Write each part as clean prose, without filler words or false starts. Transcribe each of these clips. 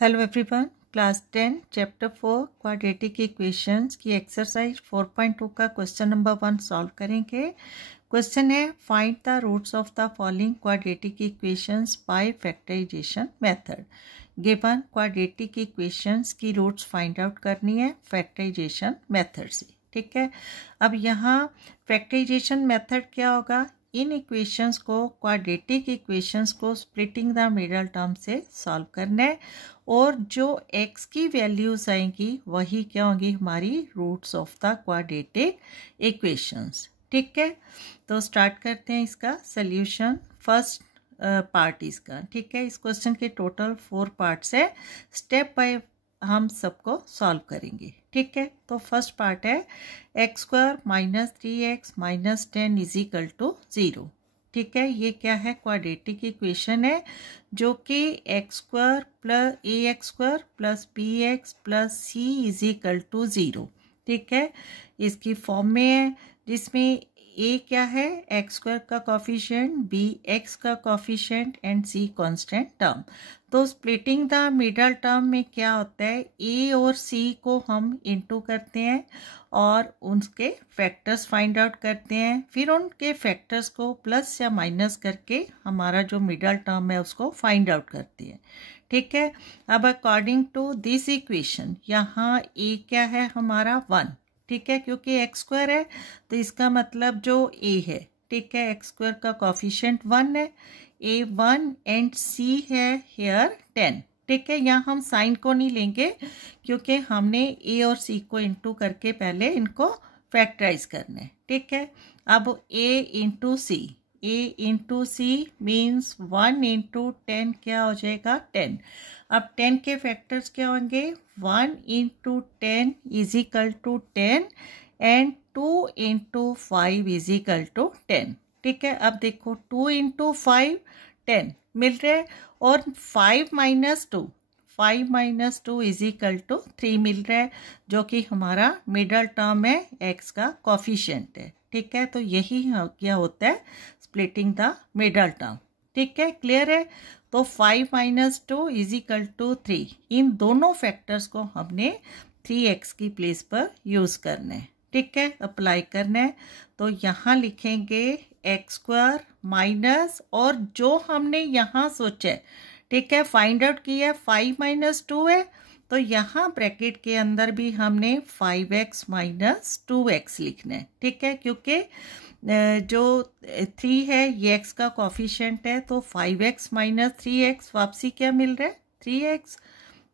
Hello everyone, class 10 chapter 4 quadratic equations की exercise 4.2 का question number 1 solve करेंगे। Question है find the roots of the following quadratic equations by factorisation method. Given quadratic equations की roots find out करनी है factorisation method से। ठीक है, अब यहाँ फैक्टराइजेशन मेथड क्या होगा, इन इक्वेशंस को क्वाड्रेटिक इक्वेशंस को स्प्लिटिंग द मिडल टर्म से सॉल्व करना है और जो x की वैल्यूज आएंगी वही क्या होंगी, हमारी roots of the quadratic equations. ठीक है, तो स्टार्ट करते हैं इसका सॉल्यूशन। फर्स्ट पार्ट इसका, ठीक है, इस क्वेश्चन के टोटल 4 पार्ट्स है, स्टेप बाय हम सबको सॉल्व करेंगे। ठीक है, तो फर्स्ट पार्ट है x² minus 3x minus 10 is equal to 0। ठीक है, ये क्या है, क्वाड्रेटिक इक्वेशन है जो कि x² plus ax² plus bx plus c is equal to 0। ठीक है, इसकी फॉर्म में है जिसमें a क्या है, x² का कॉफिशिएंट, b x का coefficient and c constant term. तो स्प्लिटिंग द मिडल टर्म में क्या होता है, a और c को हम इनटू करते हैं और उनके फैक्टर्स फाइंड आउट करते हैं, फिर उनके फैक्टर्स को प्लस या माइनस करके हमारा जो मिडल टर्म है उसको फाइंड आउट करते हैं। ठीक है, अब अकॉर्डिंग टू दिस इक्वेशन यहाँ a क्या है हमारा 1। ठीक है, क्योंकि x² है तो इसका मतलब जो a है, ठीक है, x² का कॉफिशिएंट 1 है, a1 एंड c है हेयर 10। ठीक है, यहाँ हम साइन को नहीं लेंगे क्योंकि हमने a और c को इनटू करके पहले इनको फैक्टराइज करना है। ठीक है, अब a into c means 1 into 10 क्या हो जाएगा 10। अब 10 के फैक्टर्स क्या होंगे, 1 into 10 is equal to 10 and 2 into 5 is equal to 10। ठीक है, अब देखो 2 इंटू 5 10 मिल रहा है और 5 माइनस 2 इज इक्वल टू 3 मिल रहा है जो कि हमारा मिडल टर्म है, x का कॉफिशिएंट है। ठीक है, तो यही क्या होता है, स्प्लिटिंग द मिडल टर्म। ठीक है, क्लियर है। तो 5 माइनस 2 इज इक्वल टू 3, इन दोनों फैक्टर्स को हमने 3x की प्लेस पर यूज़ करना है। ठीक है, अप्लाई करना है, तो यहाँ लिखेंगे x² माइनस, और जो हमने यहाँ सोचा है, ठीक है, फाइंड आउट किया है 5 माइनस 2 है, तो यहाँ ब्रैकेट के अंदर भी हमने 5x माइनस 2x लिखना है। ठीक है, क्योंकि जो 3 है ये x का कॉफिशिएंट है, तो 5x माइनस 3x वापसी क्या मिल रहा है 3x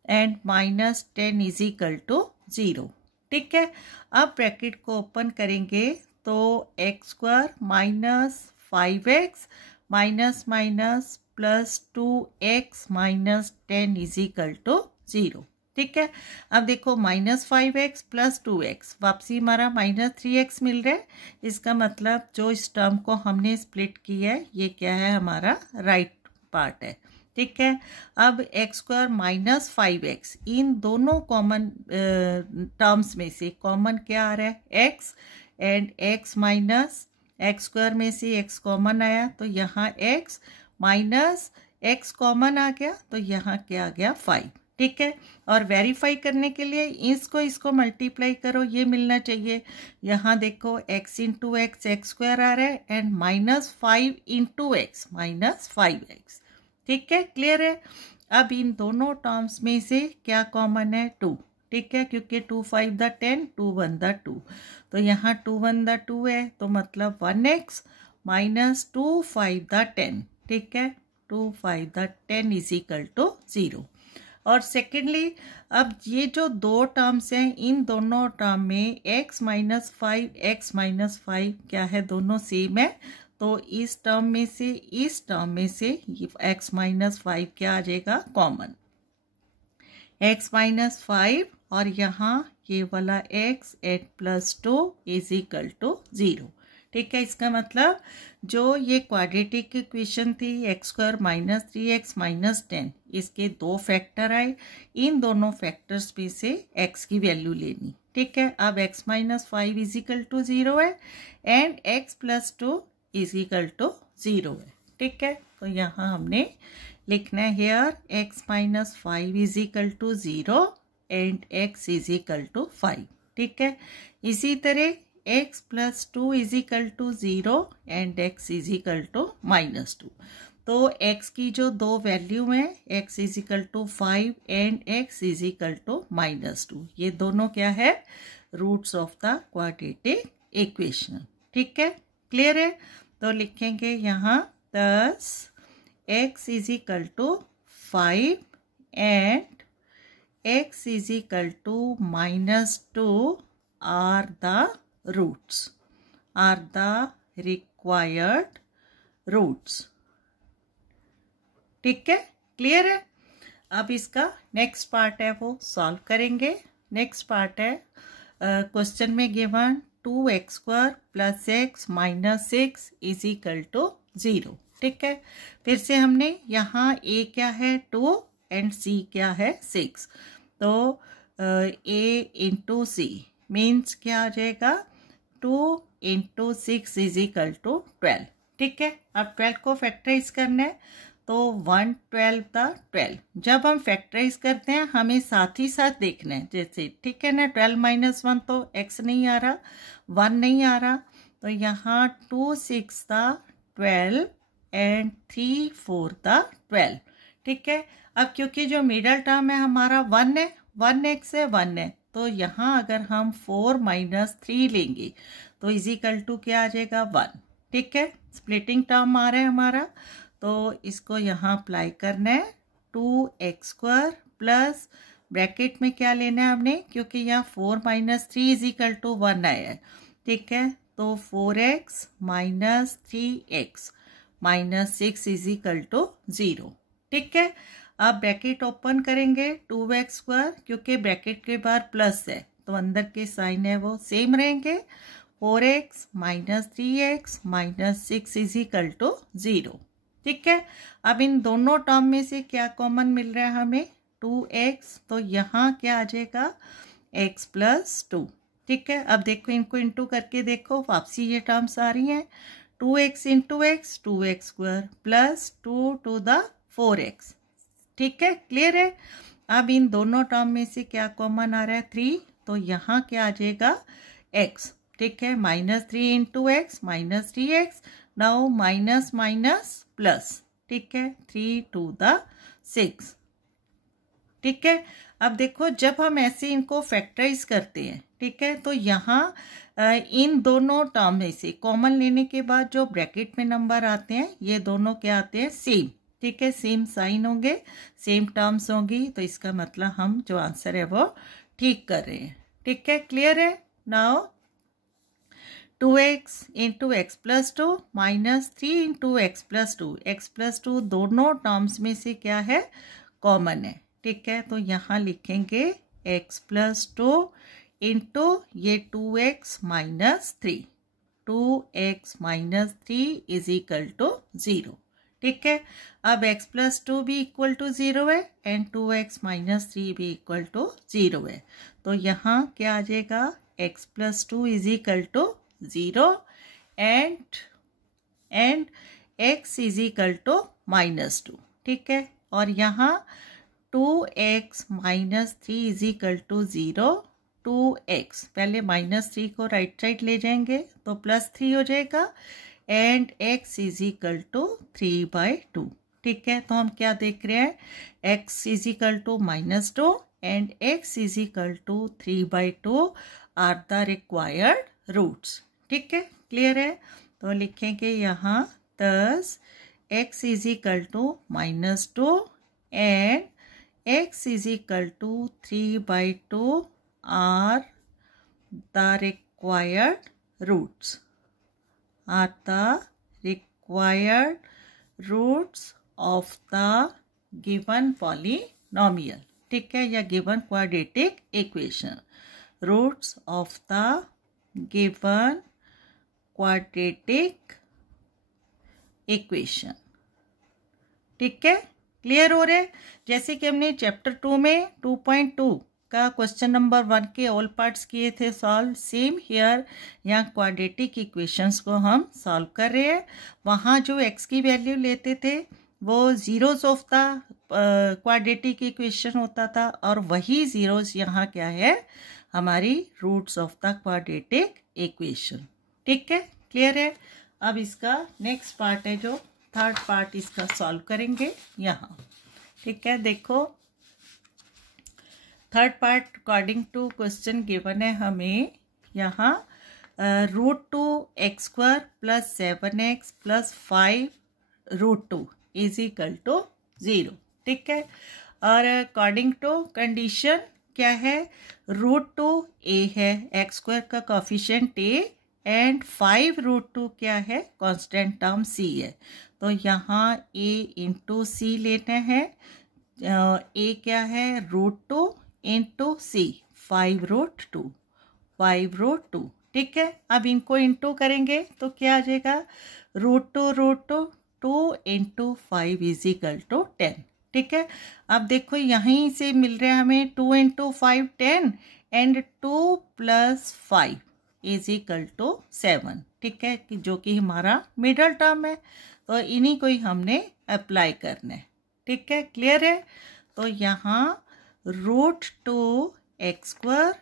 and minus 10 is equal to 0। ठीक है, अब ब्रैकेट को ओपन करेंगे तो x² minus 5x minus minus plus 2x minus 10 is equal to 0। ठीक है, अब देखो माइनस 5x प्लस 2x वापसी हमारा माइनस 3x मिल रहा है, इसका मतलब जो इस टर्म को हमने स्प्लिट किया है ये क्या है, हमारा राइट पार्ट है। ठीक है, अब x² माइनस 5x, इन दोनों कॉमन टर्म्स में से कॉमन क्या आ रहा है x and x minus x² में से x कॉमन आया तो यहाँ x माइनस x कॉमन आ गया तो यहाँ क्या आ गया 5। ठीक है, और वेरीफाई करने के लिए इसको मल्टीप्लाई करो, ये मिलना चाहिए। यहाँ देखो x इंटू एक्स x² आ रहा है and minus 5 into x minus 5x। ठीक है, क्लियर है। अब इन दोनों टर्म्स में से क्या कॉमन है 2। ठीक है, क्योंकि 2 5 द 10 2 1 द 2, तो यहाँ 2 1 द 2 है तो मतलब 1x माइनस 2 5 द 10। ठीक है, 2 5 द 10 इज इक्वल टू 0। और सेकेंडली अब ये जो दो टर्म्स हैं इन दोनों टर्म में x माइनस 5 क्या है, दोनों सेम है, तो इस टर्म में से x माइनस 5 क्या आ जाएगा कॉमन, x माइनस 5 और यहाँ ये वाला x at plus 2 is equal to 0। ठीक है, इसका मतलब जो ये क्वाड्रेटिक इक्वेशन थी x² माइनस 3x माइनस 10, इसके दो फैक्टर आए, इन दोनों फैक्टर्स में से x की वैल्यू लेनी। ठीक है, अब x minus 5 is equal to 0 है and x plus 2 is equal to 0 है। ठीक है, तो यहाँ हमने लिखना है here x minus 5 is equal to 0 and x is equal to 5। ठीक है, इसी तरह x plus 2 is equal to 0 and x is equal to minus 2। तो x की जो दो वैल्यू हैं x is equal to 5 and x is equal to minus 2, ये दोनों क्या है, roots of the quadratic equation. ठीक है, क्लियर है। तो लिखेंगे यहाँ दस x is equal to 5 and x is equal to minus 2 are the roots, are the required roots। ठीक है, क्लियर है। अब इसका नेक्स्ट पार्ट है वो सॉल्व करेंगे। नेक्स्ट पार्ट है क्वेश्चन में given 2x square plus x minus 6 is equal to 0। ठीक है, फिर से हमने यहाँ a क्या है 2 एंड c क्या है 6, तो a इंटू सी मीन्स क्या आ जाएगा 2 इंटू 6 इज इक्वल टू 12। ठीक है, अब 12 को फैक्टराइज करना है तो 1 12 था 12। जब हम फैक्टराइज करते हैं हमें साथ ही साथ देखना है, जैसे ठीक है ना 12 माइनस 1 तो x नहीं आ रहा, 1 नहीं आ रहा, तो यहाँ 2 6 था 12 एंड 3 4 था 12। ठीक है, अब क्योंकि जो मिडल टर्म है हमारा 1 है, 1x है 1 है, तो यहाँ अगर हम 4 माइनस 3 लेंगे तो इज इक्वल टू क्या आ जाएगा 1। ठीक है, स्प्लिटिंग टर्म आ रहा है हमारा, तो इसको यहाँ अप्लाई करना है 2x स्क्वायर प्लस ब्रैकेट में क्या लेना है हमने, क्योंकि यहाँ 4 माइनस 3 इज इक्वल टू 1 आया है। ठीक है, तो 4x minus 3x minus 6 is equal to 0। ठीक है, अब ब्रैकेट ओपन करेंगे 2x स्क्वायर, क्योंकि ब्रैकेट के बाहर प्लस है तो अंदर के साइन है वो सेम रहेंगे, 4x minus 3x minus 6 is equal to 0। ठीक है, अब इन दोनों टर्म में से क्या कॉमन मिल रहा है हमें 2x, तो यहाँ क्या आ जाएगा x प्लस 2। ठीक है, अब देखो इनको इंटू करके देखो वापसी ये टर्म्स आ रही हैं, 2x into x 2x square plus 2 to the 4x। ठीक है, क्लियर है। अब इन दोनों टर्म में से क्या कॉमन आ रहा है 3, तो यहाँ क्या आ जाएगा x। ठीक है, minus 3 into x minus 3x, now minus minus plus. ठीक है, 3 टू द 6। ठीक है, अब देखो जब हम ऐसे इनको फैक्टराइज करते हैं, ठीक है, तो यहाँ इन दोनों टर्म में से कॉमन लेने के बाद जो ब्रैकेट में नंबर आते हैं ये दोनों क्या आते हैं सेम। ठीक है, सेम साइन होंगे, सेम टर्म्स होंगी, तो इसका मतलब हम जो आंसर है वो ठीक कर रहे हैं। ठीक है, क्लियर है। Now 2x into x plus 2 minus 3 into x plus 2, x plus 2 दोनों टर्म्स में से क्या है कॉमन है। ठीक है, तो यहाँ लिखेंगे x प्लस 2 इंटू ये 2x minus 3, 2x minus 3 is equal to 0। ठीक है, अब x प्लस 2 भी इक्वल टू 0 है एंड 2x माइनस 3 भी इक्वल टू 0 है, तो यहाँ क्या आ जाएगा x plus 2 is equal to 0 and x is equal to minus 2। ठीक है, और यहाँ 2x minus 3 is equal to 0, 2x पहले माइनस 3 को राइट साइड ले जाएंगे तो प्लस 3 हो जाएगा and x is equal to 3/2। ठीक है, तो हम क्या देख रहे हैं x is equal to minus 2 and x is equal to 3/2 are the required roots. ठीक है, क्लियर है। तो लिखेंगे यहाँ thus x is equal to minus 2 and x is equal to 3/2 are the required roots, are the required roots of the given polynomial। ठीक है, या given quadratic equation, roots of the given quadratic equation। ठीक है, clear हो रहे हैं। जैसे कि हमने चैप्टर 2 में 2.2 का क्वेश्चन नंबर 1 के ऑल पार्ट्स किए थे सॉल्व, सेम हियर यहाँ क्वाड्रेटिक इक्वेशंस को हम सॉल्व कर रहे हैं। वहाँ जो x की वैल्यू लेते थे वो zeros of the quadratic equation होता था, और वही ज़ीरोज़ यहाँ क्या है, हमारी roots of the quadratic equation. ठीक है, क्लियर है। अब इसका नेक्स्ट पार्ट है जो थर्ड पार्ट, इसका सॉल्व करेंगे यहाँ। ठीक है, देखो third part according to question given है हमें यहाँ √2x² + 7x + 5√2 = 0। ठीक है, और अकॉर्डिंग टू कंडीशन क्या है, √2 a है, x² का कोफिशिएंट a, एंड 5√2 क्या है, कांस्टेंट टर्म c है। तो यहाँ a × c लेना है। a क्या है, √2 × c, 5√2। ठीक है, अब इनको इंटू करेंगे तो क्या आ जाएगा, √2 2 × 5 = 10। ठीक है, अब देखो यहीं से मिल रहा है हमें 2 × 5 10 एंड 2 + 5 = 7। ठीक है, कि जो कि हमारा मिडल टर्म है, तो इन्हीं को ही हमने अप्लाई करना है। ठीक है, क्लियर है। तो यहाँ √2x²,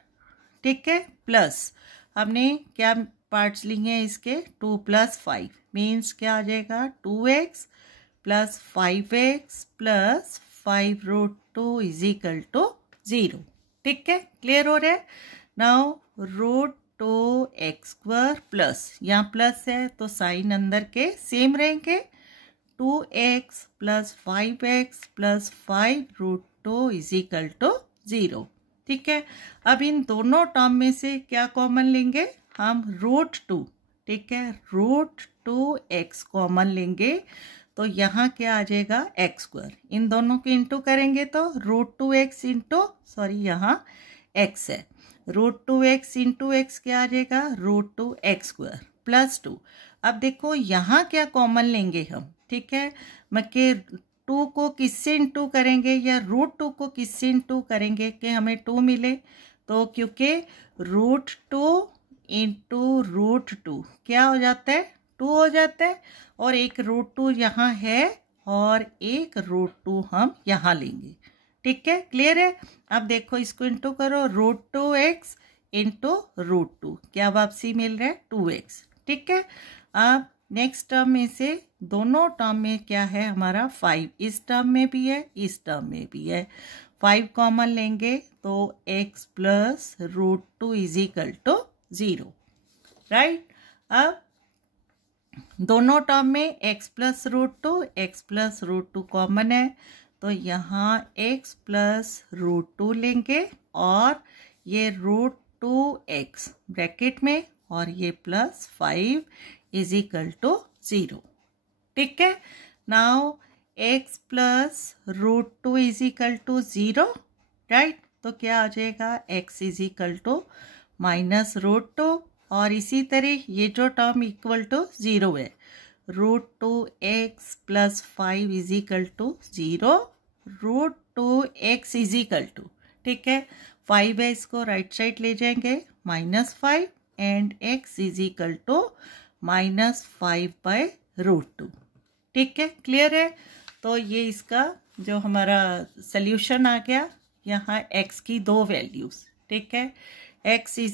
ठीक है, प्लस हमने क्या पार्ट्स लिए हैं इसके, 2 + 5 मीन्स क्या आ जाएगा, 2x + 5x + 5√2 = 0। ठीक है, क्लियर हो रहा है। नाउ √2x² प्लस, यहाँ प्लस है तो साइन अंदर के सेम रहेंगे, 2x + 5x + 5√2 = 0। ठीक है, अब इन दोनों टर्म में से क्या कॉमन लेंगे, हम √2, ठीक है, √2x कॉमन लेंगे, तो यहाँ क्या आ जाएगा, x²। इन दोनों को इंटू करेंगे तो √2x यहाँ x है, √2x × x क्या आ जाएगा, √2x² + 2। अब देखो यहाँ क्या कॉमन लेंगे हम। ठीक है, मके 2 को किससे इंटू करेंगे या √2 को किससे इंटू करेंगे कि हमें 2 मिले, तो क्योंकि √2 × √2 क्या हो जाता है, 2 हो जाता है, और एक √2 यहाँ है और एक √2 हम यहाँ लेंगे। ठीक है, क्लियर है। अब देखो इसको इंटू करो, √2x × √2 क्या वापसी मिल रहा है, 2x। ठीक है, अब नेक्स्ट टर्म में से दोनों टर्म में क्या है हमारा, 5 इस टर्म में भी है, इस टर्म में भी है, 5 कॉमन लेंगे तो x + √2 = 0। राइट, अब दोनों टर्म में x + √2 कॉमन है, तो यहाँ x + √2 लेंगे, और ये √2x ब्रैकेट में, और ये +5 = 0। ठीक है, नाउ x + √2 = 0। राइट, तो क्या आ जाएगा, x = -√2, और इसी तरह ये जो टर्म = 0 है, √2x + 5 = 0, √2x ठीक है, 5 है, इसको राइट साइड ले जाएंगे, -5, एंड x = -5/√2। ठीक है, क्लियर है। तो ये इसका जो हमारा सल्यूशन आ गया, यहाँ x की 2 वैल्यूज। ठीक है, x =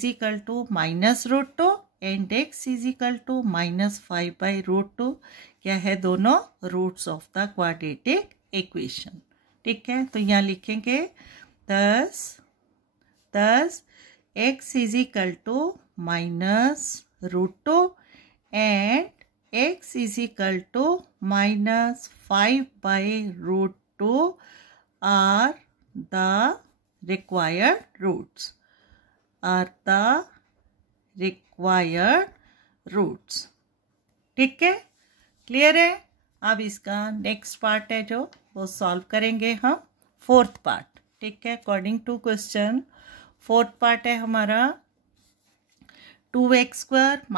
-√2 एंड x = -5/√2 क्या है, दोनों roots of the quadratic equation. ठीक है, तो यहाँ लिखेंगे thus x = -√2 and x = -5/√2 are the required roots. ठीक है, क्लियर है। अब इसका नेक्स्ट पार्ट है जो वो सॉल्व करेंगे हम, फोर्थ पार्ट। ठीक है, according to question fourth part है हमारा 2x² -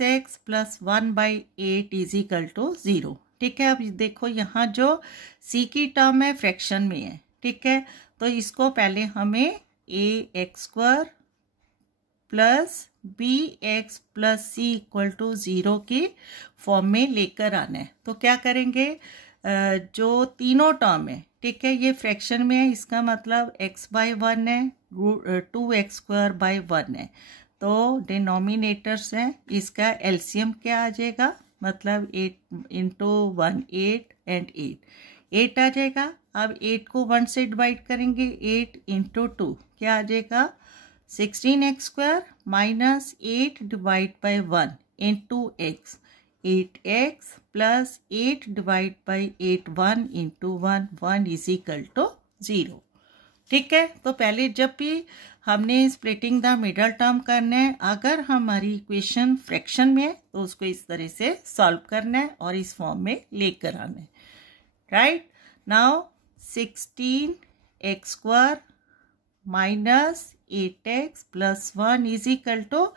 x + 1/8 = 0। ठीक है, अब देखो यहाँ जो c की टर्म है फ्रैक्शन में है। ठीक है, तो इसको पहले हमें ax² + bx + c = 0 की फॉर्म में लेकर आना है। तो क्या करेंगे, जो तीनों टर्म है, ठीक है, ये फ्रैक्शन में है, इसका मतलब x/1 है, 2x² 1 है, तो डिनोमिनेटर्स हैं, इसका एलसीएम क्या आ जाएगा, मतलब 8 × 1 8 एंड 8 आ जाएगा। अब 8 को 1 से डिवाइड करेंगे, 8 × 2 क्या आ जाएगा, 16x² minus 8 divide by 1 into x, 8x plus 8 divide by 8 1 into 1 is equal to 0। ठीक है, तो पहले जब भी हमने स्प्लिटिंग द मिडल टर्म करना है, अगर हमारी इक्वेशन फ्रैक्शन में है तो उसको इस तरह से सॉल्व करना है और इस फॉर्म में लेकर आना है। Right, now 16x² minus 8x plus 1 is equal to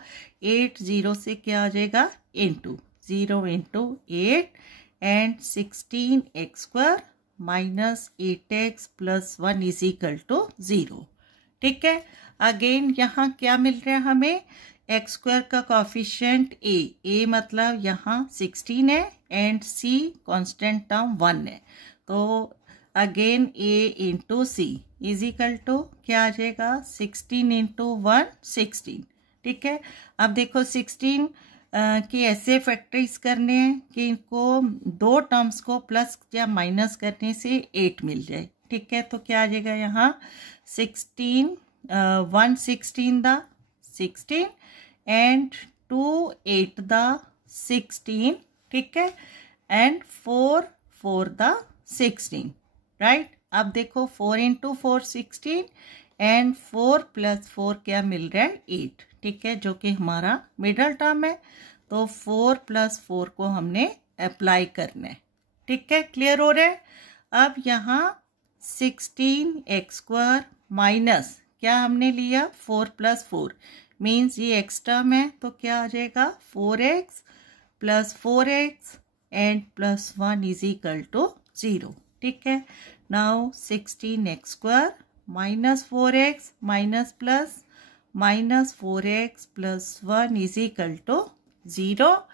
8 0 से क्या आ जाएगा, into 0 into 8 and 16x² minus 8x plus 1 is equal to 0। ठीक है, अगेन यहाँ क्या मिल रहा है हमें, x² का कॉफिशिएंट a मतलब यहाँ 16 है एंड c कांस्टेंट टर्म 1 है, तो again a into c is equal to क्या आ जाएगा, 16 इंटू 1 16। ठीक है, अब देखो 16 कि ऐसे फैक्टराइज करने हैं कि इनको दो टर्म्स को प्लस या माइनस करने से 8 मिल जाए। ठीक है, तो क्या आ जाएगा यहाँ 16 1 16 द 16 एंड 2 8 द 16। ठीक है, एंड 4 4 द 16। राइट, अब देखो 4 इंटू 4 16 एंड 4 प्लस 4 क्या मिल रहा है, 8। ठीक है, जो कि हमारा मिडल टर्म है, तो 4 प्लस 4 को हमने अप्लाई करना है। ठीक है, क्लियर हो रहा है। अब यहाँ 16x² माइनस क्या हमने लिया, 4 प्लस 4 मीन्स ये एक्स टर्म है, तो क्या आ जाएगा 4x plus 4x and plus 1 is equal to 0। ठीक है, now 16x² minus 4x minus plus minus 4x plus 1 is equal to 0।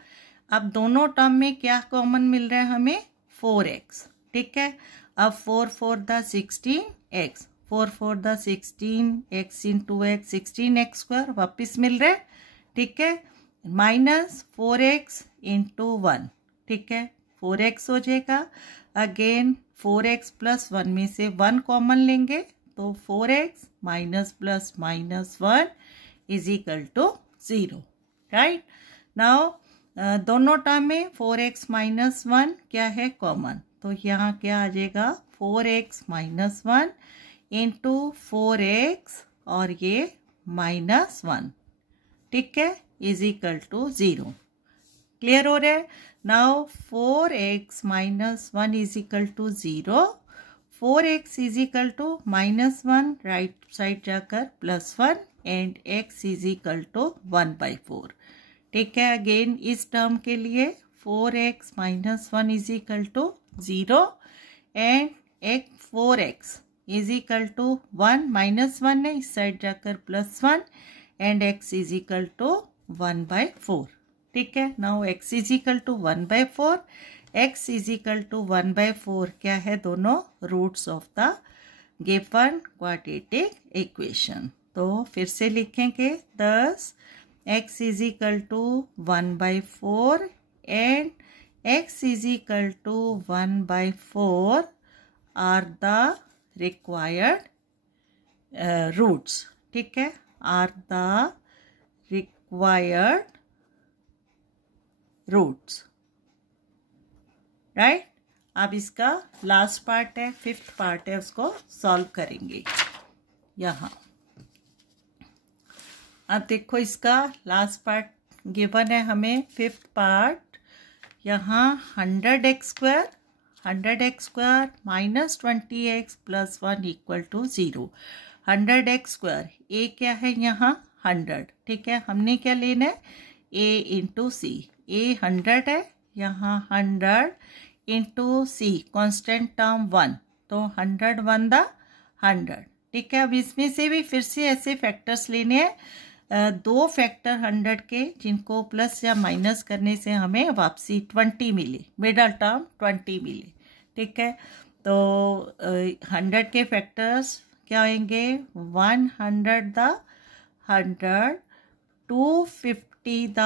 अब दोनों टर्म में क्या कॉमन मिल रहा है हमें, 4x। ठीक है, अब 4 4 the 16x, 4 4 the 16x into x 16x² वापस मिल रहा है। ठीक है, माइनस 4x इंटू 1। ठीक है, 4x हो जाएगा, अगेन 4x प्लस 1 में से 1 कॉमन लेंगे, तो 4x minus plus minus 1 is equal to 0। Right, now दोनों टर्म में 4x माइनस 1 क्या है, कॉमन, तो यहाँ क्या आ जाएगा 4x माइनस 1 इंटू 4x और ये माइनस 1। ठीक है, इज इक्वल टू 0। क्लियर हो रहा है। Now 4x minus 1 is equal to 0, 4x is equal to माइनस 1, राइट साइड जाकर plus 1 and x is equal to 1/4। ठीक है, अगेन इस टर्म के लिए 4x minus 1 is equal to 0 and 4x is equal to 1 minus 1 है, इस side जाकर plus 1 and x is equal to 1/4। ठीक है, now x is equal to 1/4, x is equal to 1/4 क्या है, दोनों roots of the given quadratic equation. तो फिर से लिखेंगे, thus x is equal to 1/4 and x is equal to 1/4 are the required roots. ठीक है, are the required roots. Right, अब इसका लास्ट पार्ट है, 5th पार्ट है, उसको सॉल्व करेंगे यहाँ। अब देखो इसका लास्ट पार्ट गिवन है हमें, 5th पार्ट, यहाँ 100x² minus 20x plus 1 equal to 0। 100x², a क्या है यहाँ 100। ठीक है, हमने क्या लेना है, a इंटू सी, a 100 है, यहाँ 100 इंटू सी कांस्टेंट टर्म 1, तो 100 1 द 100। ठीक है, अब इसमें से भी फिर से ऐसे फैक्टर्स लेने हैं, दो फैक्टर 100 के जिनको प्लस या माइनस करने से हमें वापसी 20 मिले, मिडल टर्म 20 मिले। ठीक है। तो 100 के फैक्टर्स क्या आएंगे, 100 द 100, 250 द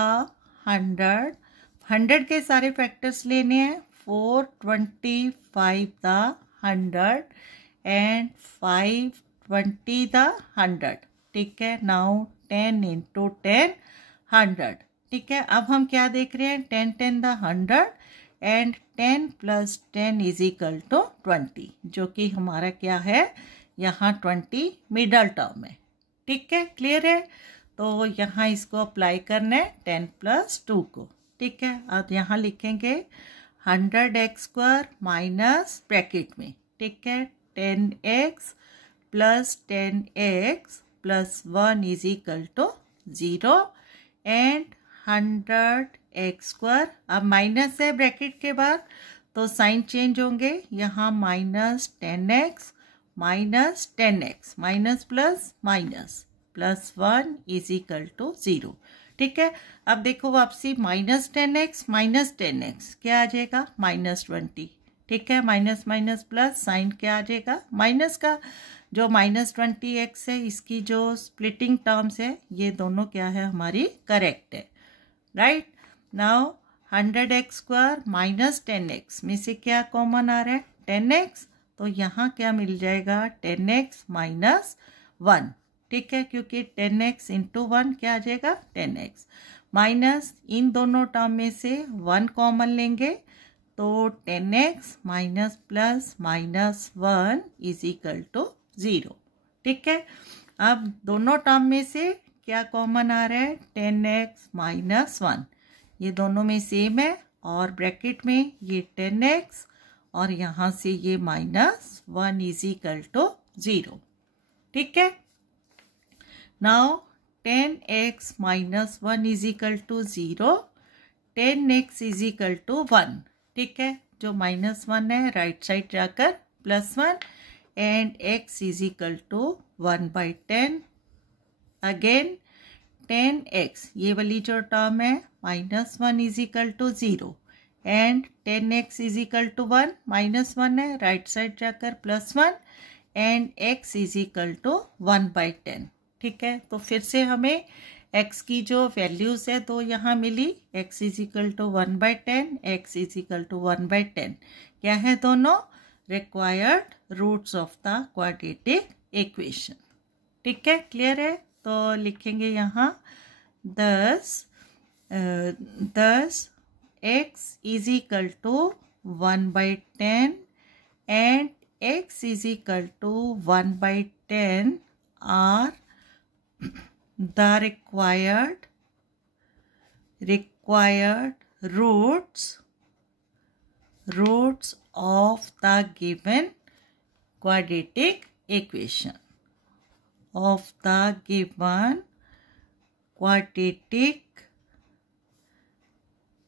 100, 100 के सारे फैक्टर्स लेने हैं, 425 द 100 एंड 520 द 100, ठीक है। नाउ 10 इंटू 10 100, ठीक है। अब हम क्या देख रहे हैं, 10 10 the 100 and 10 plus 10 is equal to 20, जो कि हमारा क्या है, यहाँ 20 मिडल टर्म है, ठीक है। क्लियर है। तो यहाँ इसको अप्लाई करना है 10 प्लस 2 को, ठीक है। अब यहाँ लिखेंगे 100x² माइनस ब्रैकेट में, ठीक है, 10x plus 10x plus 1 is equal to 0 and 100x², अब माइनस है ब्रैकेट के बाद तो साइन चेंज होंगे, यहाँ minus 10x minus 10x, minus plus minus plus 1 is equal to 0, ठीक है। अब देखो वापसी माइनस 10x माइनस 10x क्या आ जाएगा, माइनस 20, ठीक है। माइनस माइनस प्लस साइन क्या आ जाएगा, माइनस का, जो माइनस 20x है इसकी जो स्प्लिटिंग टर्म्स है ये दोनों क्या है, हमारी करेक्ट है, right. Now 100x² minus 10x में से क्या कॉमन आ रहा है, 10x, तो यहाँ क्या मिल जाएगा, 10x माइनस 1, ठीक है, क्योंकि 10x इंटू 1 क्या आ जाएगा, 10x माइनस, इन दोनों टर्म में से 1 कॉमन लेंगे तो 10x minus plus minus 1 is equal to 0, ठीक है। अब दोनों टर्म में से क्या कॉमन आ रहा है, 10x माइनस 1, ये दोनों में सेम है और ब्रैकेट में ये 10x और यहाँ से ये माइनस 1 इज इक्वल टू 0, ठीक है। Now 10x minus 1 is equal to 0, 10x is equal to 1, ठीक है। जो माइनस 1 है राइट साइड जाकर plus 1 and x is equal to 1/10, again 10x, ये वाली जो टर्म है minus 1 is equal to 0 and 10x is equal to 1, minus 1 है राइट साइड जाकर plus 1 and x is equal to 1/10, ठीक है। तो फिर से हमें x की जो वैल्यूज है तो यहाँ मिली, x is equal to 1/10, x is equal to 1/10 क्या है, दोनों required roots of the quadratic equation, ठीक है। क्लियर है। तो लिखेंगे यहाँ 10 x is equal to 1/10 and x is equal to 1/10 are the required roots of the given quadratic equation, of the given quadratic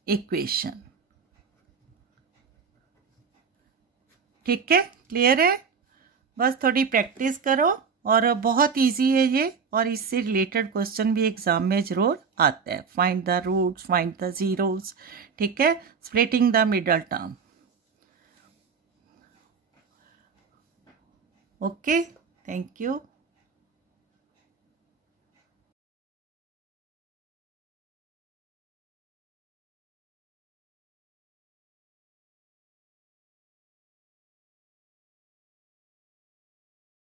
equation, ठीक है। क्लियर है। बस थोड़ी प्रैक्टिस करो और बहुत इजी है ये, और इससे रिलेटेड क्वेश्चन भी एग्जाम में जरूर आता है, find the roots, find the zeros, ठीक है, splitting the middle term. Okay, thank you.